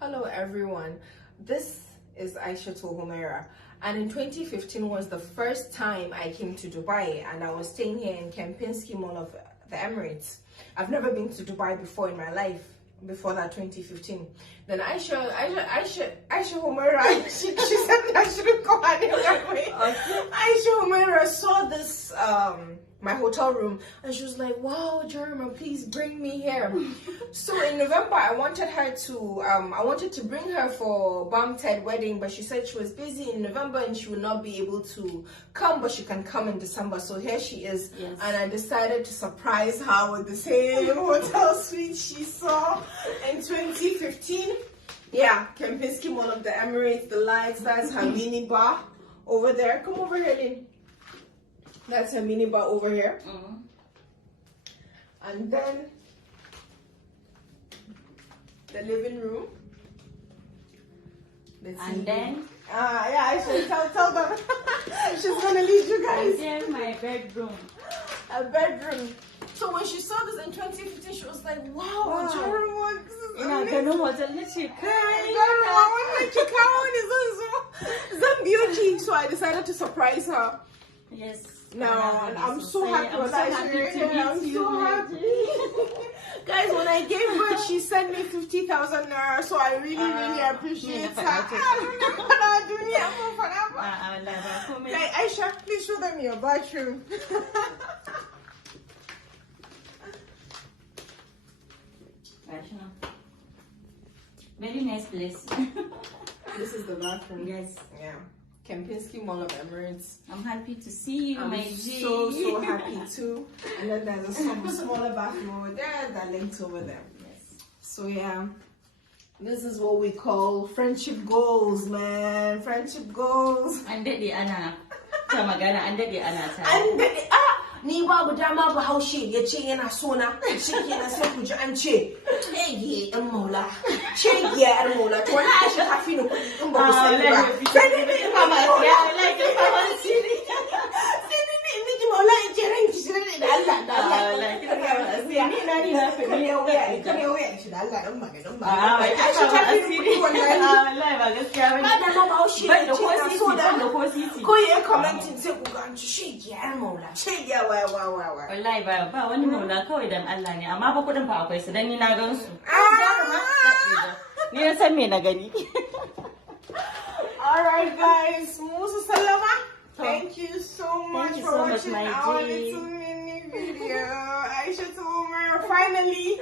Hello everyone, this is Aisha to Humaira, and in 2015 was the first time I came to Dubai, and I was staying here in Kempinski Mall of the Emirates. I've never been to Dubai before in my life, before that 2015. Then Aisha Humaira, she said I shouldn't go any that way. Okay. Aisha Humaira saw this my hotel room and she was like, wow, Jaruma, please bring me here. So in November I wanted to bring her for Ted wedding, but she said she was busy in November and she would not be able to come, but she can come in December. So here she is. Yes. And I decided to surprise her with the same hotel suite she saw in 2015. Yeah, Kempinski Mall of the Emirates, the lights, that's her mini bar over there. Come over here, Lynn. That's her mini bar over here. And then the living room. Then yeah, I should tell them. She's gonna lead you guys. Here's my bedroom. A bedroom. So when she saw this in 2015, she was like, wow. Jaruma, this is amazing. So I decided to surprise her. Yes. No, I'm so happy with that. I'm so happy. Guys, when I gave birth, she sent me 50,000 naira, so I really appreciate her. Okay, Aisha, please show them your bathroom. Very nice place. This is the bathroom. Yes. Yeah. Kempinski Mall of Emirates. I'm happy to see you, my G. So happy too. And then there's some smaller bathroom over there that links over there. Yes. So yeah, this is what we call friendship goals, man. Friendship goals. And the Anna. Tamagana, and the Anna. And the ni babu dama Bahaushe ya ce yana sona, shi kenan sai ku ji an ce Taje ɗan Maula, shege yar Maula, to wani Aisha Tafini kuɗi in ba ku sani ba. Sai dai in ba ma sai dai in miki Maula in ce ranki shi da Allah da Allah. Ni na kare wuya shi da Allah dan maganin ba. Aisha Tafini kuɗi wallahi. Wallahi ba gaskiya bane. Ba da ma Bahaushe ya ce yana sona. Ko sisi. Ko ya commenting sai ku ga an ce shege yar Maula, shege wallahi ba wani Maula kawai dan Allah ne, amma ba kudin fa akwai su dan ni na gan su. Ni na san me na gani. Alright guys, musu salama. Thank you so much for watching our little mini video. Aisha to Humaira finally